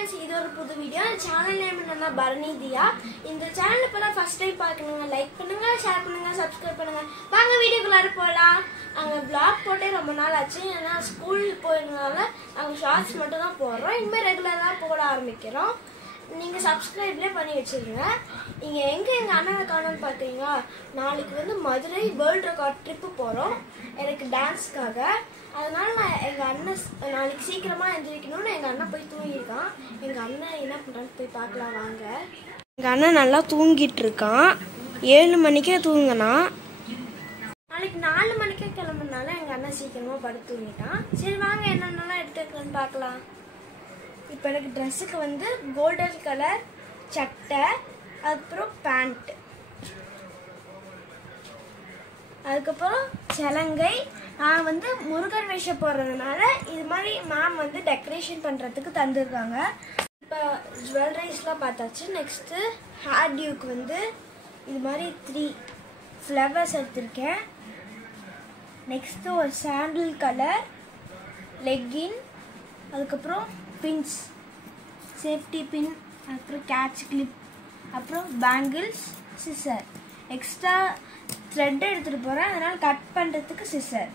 friends, இது ஒரு புது வீடியோ. சேனல் நேம் என்னன்னா பரணி தியா. இந்த சேனல் இப்பதான் ஃபர்ஸ்ட் டைம் பார்க்கணுங்க. லைக் பண்ணுங்க, ஷேர் பண்ணுங்க, சப்ஸ்கிரைப் பண்ணுங்க. வாங்க வீடியோக்குள்ளார போலாம். நாங்க vlog போட்டே ரொம்ப நாள் ஆச்சு. ஏன்னா ஸ்கூல் போயிருந்தனால நாங்க ஷார்ட்ஸ் மட்டும் தான் போடுறோம். இனிமே ரெகுலரா போட ஆரம்பிக்கிறோம். நீங்க சப்ஸ்கிரைப்லேயே பண்ணி வச்சிருங்க. நீங்க எங்க அண்ணனை காணோம்னு பாத்தீங்களா? நாளைக்கு வந்து மதுரை வேர்ல்ட் ரெக்கார்ட் ட்ரிப்பு போறோம் எனக்கு டான்ஸ்க்காக. அதனால நான் எங்க அண்ணன் நாளைக்கு சீக்கிரமா எந்திரிக்கணும்னு எங்க அண்ணன் போய் தூங்கிருக்கான். எங்க அண்ணன் என்ன பண்றான்னு போய் பார்க்கலாம் வாங்க. எங்க அண்ணன் நல்லா தூங்கிட்டு இருக்கான். 7 மணிக்கே தூங்கினா. நாளைக்கு 4 மணிக்கே கிளம்புனால எங்க அண்ணன் சீக்கிரமா படுத்து தூங்கிட்டான். சரி வாங்க என்னென்னலாம் எடுத்துக்கலான்னு பார்க்கலாம். இப்போ எனக்கு ட்ரெஸ்ஸுக்கு வந்து கோல்டன் கலர் சட்டை, அதுக்கப்புறம் பேண்ட், அதுக்கப்புறம் சலங்கை. நான் வந்து முருகர் வேஷம் போடுறதுனால இது மாதிரி மேம் வந்து டெக்கரேஷன் பண்ணுறதுக்கு தந்துருக்காங்க. இப்போ ஜுவல்லரிஸ்லாம் பார்த்தாச்சு. நெக்ஸ்ட்டு ஹேர் டியூக்கு வந்து இது மாதிரி 3 ஃப்ளவர்ஸ் எடுத்திருக்கேன். நெக்ஸ்ட்டு ஒரு சாண்டில் கலர் லெக்கின், அதுக்கப்புறம் பின்ஸ், சேஃப்டி பின், அப்புறம் கேட்ச் கிளிப், அப்புறம் பேங்கிள்ஸ், சிசர். எக்ஸ்ட்ரா த்ரெட் எடுத்துகிட்டு போகிறேன், அதனால் கட் பண்ணுறதுக்கு சிசர்.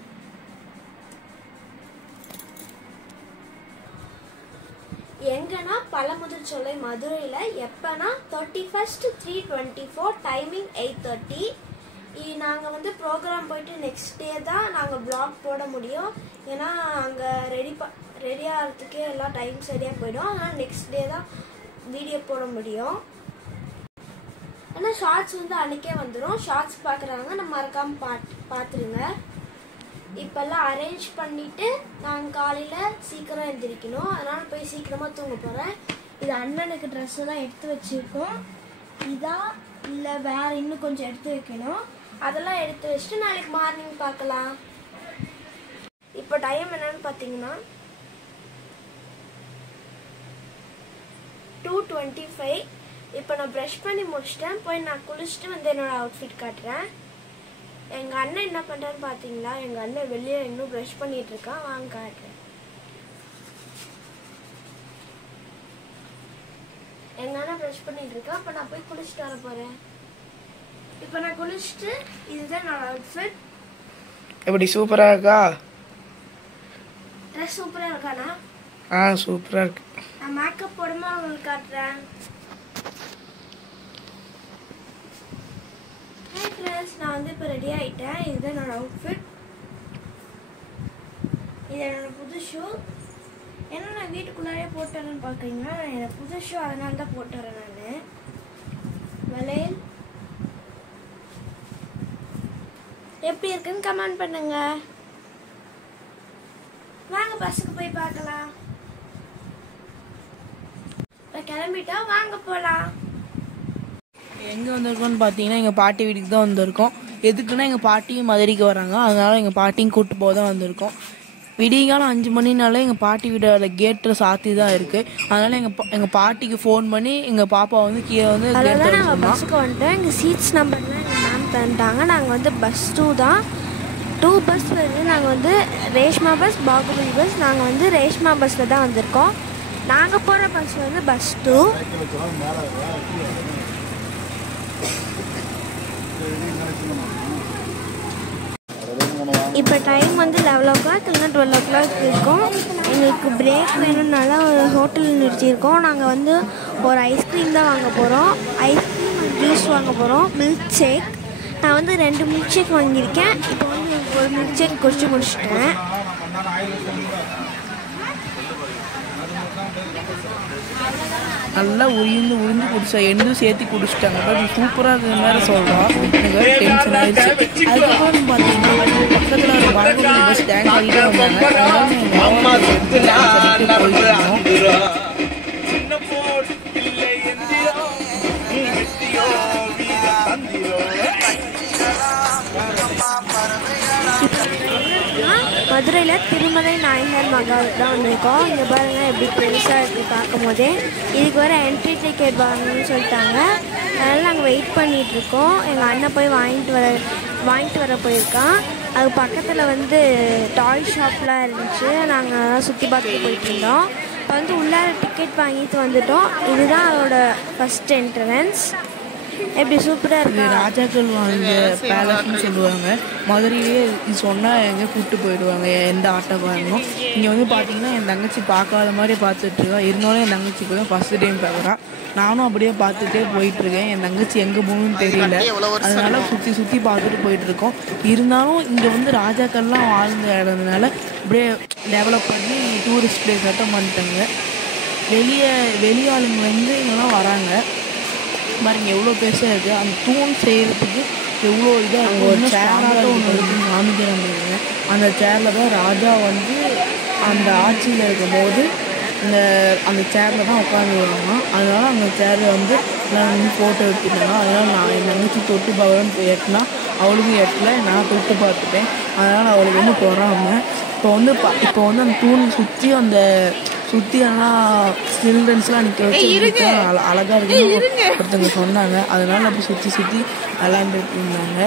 எங்கன்னா பழமுதிர்ச்சோலை மதுரையில். எப்போனா 31 3/24, டைமிங் 8:30. நாங்கள் வந்து ப்ரோக்ராம் போயிட்டு நெக்ஸ்ட் டே தான் நாங்கள் vlog போட முடியும். ஏன்னா அங்கே ரெடி ஆகிறதுக்கே எல்லாம் டைம் சரியாக போயிடும். அதனால் நெக்ஸ்ட் டே தான் வீடியோ போட முடியும். ஏன்னா ஷார்ட்ஸ் வந்து அன்றைக்கே வந்துடும். ஷார்ட்ஸ் பார்க்குறாங்க, நம்ம மறக்காமல் பார்த்துருங்க. இப்போல்லாம் அரேஞ்ச் பண்ணிவிட்டு நாங்கள் காலையில் சீக்கிரம் எழுந்திரிக்கணும். அதனால் போய் சீக்கிரமாக தூங்க போகிறேன். இது அண்ணனுக்கு ட்ரெஸ்ஸெல்லாம் எடுத்து வச்சுருக்கோம். இதான் இல்லை வேறு இன்னும் கொஞ்சம் எடுத்து வைக்கணும். அதெல்லாம் எடுத்து வச்சுட்டு நாளைக்கு மார்னிங் பார்க்கலாம். இப்போ டைம் என்னன்னு பார்த்தீங்கன்னா 2:25. இப்போ நான் ப்ரஷ் பண்ணி முடிச்சிட்டேன். போய் நான் குளிச்சுட்டு வந்து என்னோட அவுட்ஃபிட் காட்டுறேன். எங்கள் அண்ணன் என்ன பண்ணுறான்னு பார்த்தீங்களா? எங்கள் அண்ணன் வெளியே இன்னும் ப்ரஷ் பண்ணிட்டு இருக்கான். வாங்க காட்டுறேன். எங்கள் அண்ணன் ப்ரஷ் பண்ணிட்டு இருக்கான். இப்போ நான் போய் குளிச்சுட்டு வர போகிறேன். இப்போ நான் குளிச்சுட்டு இதுதான் என்னோட அவுட்ஃபிட். எப்படி சூப்பரா இருக்கா? ட்ரெஸ் சூப்பராக இருக்காண்ணா? சூப்பரா இருக்கு. நான் மேக்கப் போடாம உங்களுக்கு காட்டுறேன். ஹாய் ஃப்ரெண்ட்ஸ், நான் வந்து இப்போ ரெடி ஆகிட்டேன். இதுதான் என்னோட அவுட்ஃபிட். இது என்னோட புது ஷூ. ஏன்னா நான் வீட்டுக்குள்ளாரே போட்டுறேன்னு பார்க்குறீங்களா? என்னோட புது ஷூ, அதனால தான் போட்டுறேன் நான். வளையல் எப்படி இருக்குன்னு கமெண்ட் பண்ணுங்க. வாங்க பஸ்ஸுக்கு போய் பார்க்கலாம். கிளம்பிட்டா வாங்க போலாம். எங்கே வந்திருக்கோம்னு பார்த்தீங்கன்னா எங்கள் பாட்டி வீட்டுக்கு தான் வந்திருக்கோம். எதுக்குன்னா எங்கள் பாட்டியும் மதுரைக்கு வராங்க. அதனால எங்கள் பாட்டியும் கூப்பிட்டு போக தான் வந்திருக்கோம். விடியகாலம் 5 மணினால எங்கள் பாட்டி வீட்டோட கேட்டில் சாத்தி தான் இருக்குது. அதனால எங்கள் பாட்டிக்கு ஃபோன் பண்ணி எங்கள் பாப்பா வந்து கீழே வந்து நாங்கள் பஸ்ஸுக்கு வந்துட்டோம். எங்கள் சீட்ஸ் நம்பர்லாம் எங்கள் மேம் தந்துட்டாங்க. நாங்கள் வந்து பஸ் 2 தான். 2 பஸ் வருது. நாங்கள் வந்து ரேஷ்மா பஸ், பாகுபலி பஸ். நாங்கள் வந்து ரேஷ்மா பஸ்ஸில் தான் வந்திருக்கோம். நாங்கள் போகிற பஸ் வந்து பஸ் 2. இப்போ டைம் வந்து 11 o'clock இல்லைன்னா 12 o'clock இருக்கும். எங்களுக்கு பிரேக் வேணும்னால ஒரு ஹோட்டலில் நிறுத்தியிருக்கோம். நாங்கள் வந்து ஒரு ஐஸ்கிரீம் தான் வாங்க போகிறோம். ஐஸ்கிரீம் ஜூஸ் வாங்க போகிறோம். Milk shake. நான் வந்து 2 மில்க் ஷேக் வாங்கியிருக்கேன். இப்போ வந்து ஒரு மில்க் ஷேக் குடிச்சு முடிச்சிட்டேன். நல்லா உறிஞ்சு குடிச்சா எண்டும் சேர்த்து குடிச்சிட்டாங்க. பட் சூப்பராக இருக்கிற மாதிரி சொல்கிறோம். எனக்கு டென்ஷன் ஆயிடுச்சு. அதுக்கப்புறம் பார்த்தீங்கன்னா பக்கத்தில் ஒரு பாகுபலி பஸ் டான்ஸ் ஆகிட்டே வந்தாங்க. மதுரையில் திருமலை நாயகர் மகாலுக்கு தான் வந்திருக்கோம். இங்கே பாருங்கள் எப்படி பெருசாக இருக்குது பார்க்கும் போதே. இதுக்கு வர என்ட்ரி டிக்கெட் வாங்கணும்னு சொல்லிட்டாங்க. அதனால் நாங்கள் வெயிட் பண்ணிகிட்ருக்கோம். எங்கள் அண்ணன் போய் வாங்கிட்டு வர போயிருக்கான். அது பக்கத்தில் வந்து டாய் ஷாப்லாம் இருந்துச்சு. நாங்கள் சுற்றி பார்த்துட்டு போயிட்டு இருந்தோம். வந்து உள்ளார டிக்கெட் வாங்கிட்டு வந்துட்டோம். இதுதான் அதோட ஃபர்ஸ்ட் என்ட்ரன்ஸ். எப்படி சூப்பராக இது இருக்கு. ராஜாக்கள் வாழ்ந்த பேலஸ்ன்னு சொல்லுவாங்க. மதுரையிலேயே இது சொன்னால் எங்கே கூப்பிட்டு போயிடுவாங்க எந்த ஆட்டோக்காரனும். இங்கே வந்து பார்த்தீங்கன்னா என் தங்கச்சி பார்க்காத மாதிரி பார்த்துட்ருக்கா. இருந்தாலும் என் தங்கச்சிக்கு தான் ஃபஸ்ட்டு டைம் பார்க்குறா. நானும் அப்படியே பார்த்துட்டே போயிட்டுருக்கேன். என் தங்கச்சி எங்கே போகணும்னு தெரியல, அதனால சுற்றி சுற்றி பார்த்துட்டு போயிட்டுருக்கோம். இருந்தாலும் இங்கே வந்து ராஜாக்கள்லாம் வாழ்ந்த இடம்னால அப்படியே டெவலப் பண்ணி டூரிஸ்ட் பிளேஸ் ஆட்டம் பண்ணிட்டாங்க. வெளி ஆளுங்க வந்து இங்கெல்லாம் வராங்க. பாருங்க எவ்வளோ பெருசாக இருக்குது. அந்த தூண் செய்கிறதுக்கு எவ்வளோ இதாக இருக்கும். ஒரு சேராட்டம் ஒன்று இருக்குன்னு காமிக்கிறாங்க. அந்த சேரில் தான் ராஜா வந்து அந்த ஆட்சியில் இருக்கும்போது அந்த சேரில் தான் உட்காந்துருவாங்க. அதனால் அந்த சேரில் வந்து எல்லாம் வந்து ஃபோட்டோ எடுத்துட்டாங்க. அதனால் நான் என் தங்கச்சி தொட்டு பார்க்கணும்னு எட்டினா அவளுக்கும் எட்டல. நான் தொட்டு பார்த்துட்டேன். அதனால் அவளுக்கு வந்து பொறாமல். இப்போ வந்து அந்த தூண் சுற்றி எல்லாம் சில்ட்ரன்ஸ்லாம் நிற்க வச்சு அழகாக இருக்குன்னு ஒருத்தவங்க சொன்னாங்க. அதனால அப்படி சுற்றி விளாண்டுட்டு இருந்தாங்க.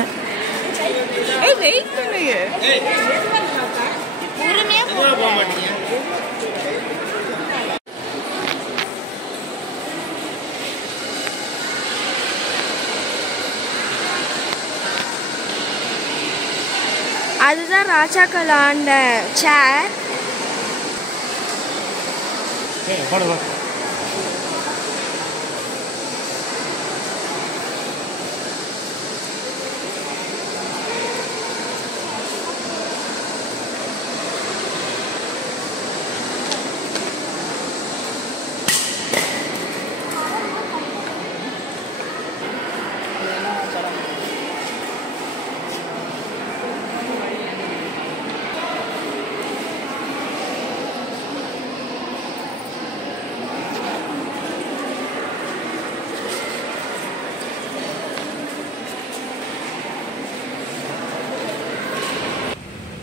அதுதான் ராஜாக்கள் ஆண்ட சேர்.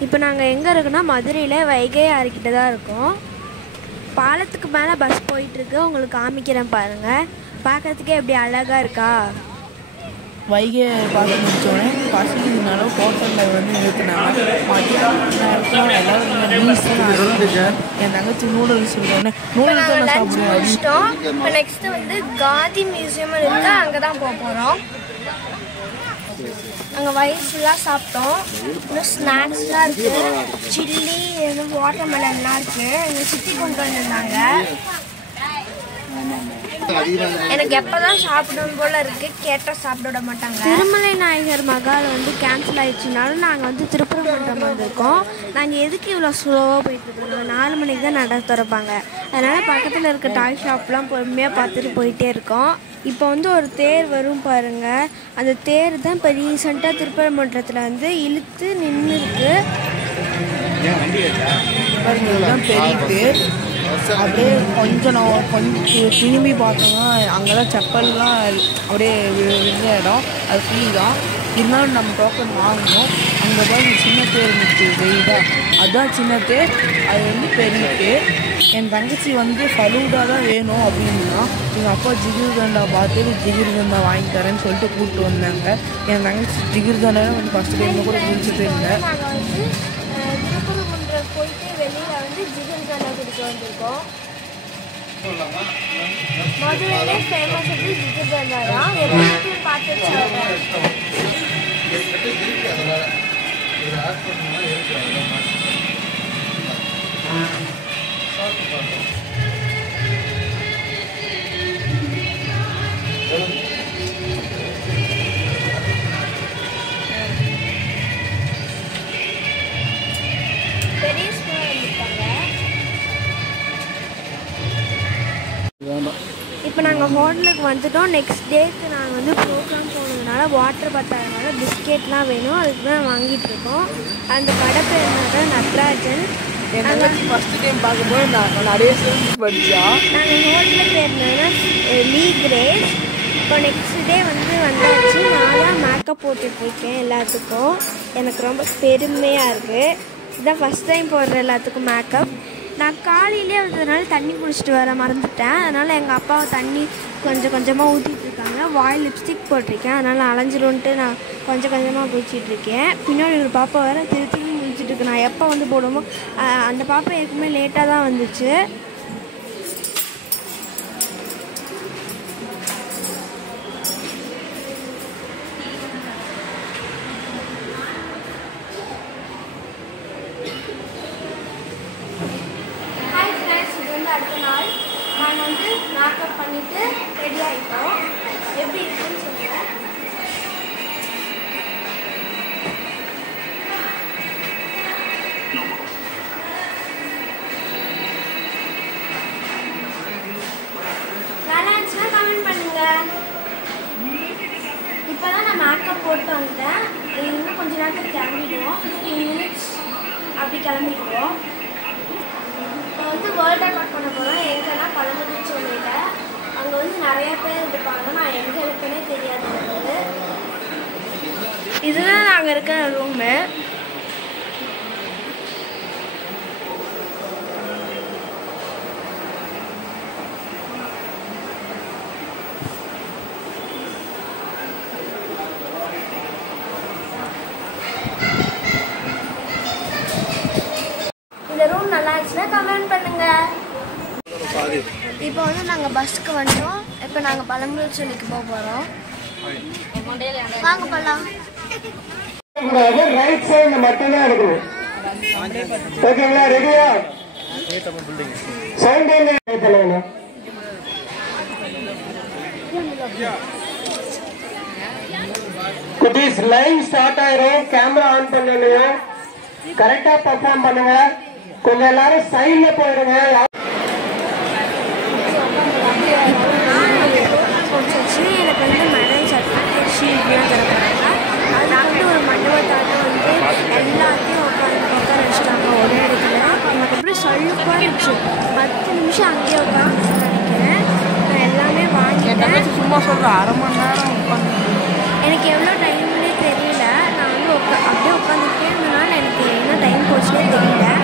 இப்போ நாங்கள் எங்கே இருக்கோன்னா மதுரையில் வைகை ஆறுக்கிட்ட தான் இருக்கோம். பாலத்துக்கு மேலே பஸ் போயிட்டுருக்கு. உங்களுக்கு காமிக்கிறேன் பாருங்கள். பார்க்குறதுக்கே எப்படி அழகாக இருக்கா. வைகை பார்த்து முடித்தோடனே பசிக்கிறதுனால ஹோட்டலில் வந்து நிறுத்தினாங்க. மதியம் நேரத்தில் எல்லோரும் என் தங்கச்சி நூடுல்ஸ் இருக்கோடனே நூடுல்ஸ் தான் சாப்பிடுவோம். இப்போ நெக்ஸ்ட்டு வந்து காந்தி மியூசியம் இருக்குது. அங்கே தான் போக போகிறோம். அங்கே வயிறு ஃபுல்லாக சாப்பிட்டோம். இன்னும் ஸ்நாக்ஸ்லாம் இருக்குது. சில்லி வாட்டர் மெலன்லாம் இருக்குது. எங்கள் சித்தி கொண்டு வந்திருந்தாங்க. எனக்கு எப்போதான் சாப்பிடணும் போல இருக்கு. கேட்டால் சாப்பிட விட மாட்டாங்க. திருமலை நாயகர் மகால் வந்து கேன்சல் ஆயிடுச்சுனாலும் நாங்கள் வந்து திருப்பரங்குன்றம் வந்திருக்கோம். நாங்கள் எதுக்கு இவ்வளோ ஸ்லோவாக போயிட்டுருக்கோம்? 4 மணிக்கு தான் நட திறப்பாங்க. அதனால் பக்கத்தில் இருக்க டாய் ஷாப்லாம் பொறுமையாக பார்த்துட்டு போயிட்டே இருக்கோம். இப்போ வந்து ஒரு தேர் வரும் பாருங்கள். அந்த தேர் தான் இப்போ ரீசெண்டாக திருப்பரங்குன்றத்தில் வந்து இழுத்து நின்று இருக்கு. பெரிய தேர் அப்படியே கொஞ்சம் திரும்பி பார்த்தோம்னா அங்கெல்லாம் செப்பல்லாம் அப்படியே விழுந்த இடம். அது ஃப்ரீ தான். இருந்தாலும் நம்ம டோக்கன் வாங்கணும். அங்கே போய் சின்ன தேர் நிற்குது வெயிட்டா, அதுதான் சின்ன தேர். அது வந்து பெரிய தேர். என் தங்கச்சி வந்து ஃபலூடா தான் வேணும் அப்படின்னா எங்கள் அப்பா ஜிகிர்தண்டா பார்த்து ஜிகிர்தண்டா வாங்கி தரேன்னு சொல்லிட்டு கூப்பிட்டு வந்தாங்க. என் தங்கச்சி ஜிகிர்தண்டா வந்து ஃபஸ்ட்டு டைமில் கூட குடிச்சிட்டு இருந்தேன். திருப்பரங்குன்றம் போயிட்டு வெளியில் வந்து ஜிகிர்தண்டா குடிக்க வந்திருக்கோம். மதுரையிலே ஃபேமஸ் வந்து ஜிகிர்தண்டா தான். எப்படி பார்த்துட்டு பெரிய ஸ்கூல் இருக்காங்க. இப்போ நாங்கள் ஹோட்டலுக்கு வந்துட்டோம். நெக்ஸ்ட் டேக்கு நாங்கள் வந்து ப்ரோக்ராம் போனதுனால வாட்டர் பத்தாதனால பிஸ்கெட்லாம் வேணும். அதுக்கு தான் வாங்கிட்டு இருக்கோம். அந்த கடை பேர் நட்ராஜன். ஃபஸ்ட்டு டைம் பார்க்கும்போது நான் நிறைய சேர்ந்து படித்தா. நாங்கள் ஹோட்டலில் பேர்னா லீ கிரேஸ். இப்போ நெக்ஸ்ட் டே வந்தாச்சு. நான் தான் மேக்கப் போட்டுட்ருக்கேன் எல்லாத்துக்கும். எனக்கு ரொம்ப பெருமையாக இருக்குது. இதுதான் ஃபஸ்ட் டைம் போடுற எல்லாத்துக்கும் மேக்கப். நான் காலையிலே வந்ததுனால தண்ணி குடிச்சிட்டு வர மறந்துட்டேன். அதனால் எங்கள் அப்பா தண்ணி கொஞ்சமாக ஊற்றிட்டுருக்காங்க. வாய் லிப்ஸ்டிக் போட்டிருக்கேன். அதனால் அலைஞ்சிரும்ன்ட்டு நான் கொஞ்சமாக குடிச்சிட்ருக்கேன். பின்னாடி ஒரு பாப்பா வேறு திருப்பி முடிச்சிட்ருக்கு. நான் எப்போ போடுமோ அந்த பாப்பா ஏற்கனவே லேட்டாக தான் வந்துச்சு. மேக்கப் பண்ணிட்டு ரெடி ஆகிட்டோம். எப்படி இருக்குன்னு சொல்லுங்கள். நல்லா இருந்துச்சுன்னா கமெண்ட் பண்ணுங்க. இப்போதான் நான் மேக்கப் போட்டு வந்துட்டேன். இன்னும் கொஞ்ச நேரத்துக்கு கிளம்பிடுவோம். 15 மினிட்ஸ் அப்படி கிளம்பிடுவோம். இப்போ வந்து வேர்ல்ட் ரெக்கார்ட் பண்ண போகிறோம். எங்கன்னா பழமுதிர்ச்சி சொல்லிட்டேன். அங்கே வந்து நிறைய பேர் இருப்பாங்க. நான் எங்கே இருக்குன்னே தெரியாது. இதுதான் நாங்கள் இருக்கிற ரூமு. இந்த ரூம் நல்லா இருந்துச்சுன்னா கமெண்ட் பண்ணுங்க. இப்போ வந்து நாங்கள் பஸ்ஸுக்கு வந்துட்டோம். இப்போ நாங்கள் பழமுதிர்ச்சோலைக்கு போக போகிறோம். வாங்க போகலாம். ரைட் சைடு மட்டும்தான் எடுக்கணும். ஓகேங்களா? ரெடியா? குட்டீஸ் லைவ் ஸ்டார்ட் ஆயிரும். கேமரா ஆன் பண்ணுங்க. கரெக்டா பர்ஃபார்ம் பண்ணுங்க. கொஞ்சம் எல்லாரும் சைட்ல போயிடுங்க. எனக்கு வந்து மேரேஜ் சர்டிஃபிகேட் தரப்படுறாங்க. அது வந்து ஒரு மண்டபத்தாட்ட வந்து எல்லாத்தையும் உட்கார வச்சுட்டாங்க ஒரே இடத்துல. எனக்கு எப்படி சொல்லுப்பா இருந்துச்சு. 10 நிமிஷம் அங்கேயே உட்காந்து நினைக்கிறேன். நான் எல்லாமே வாங்கிட்டேன். சும்மா சொல்கிறேன் 1/2 மணி நேரம் உட்காந்து. எனக்கு எவ்வளோ டைம்னே தெரியல. நான் வந்து அப்படியே உட்காந்துட்டே இருந்தனால எனக்கு என்ன டைம் போச்சுன்னே தெரியல.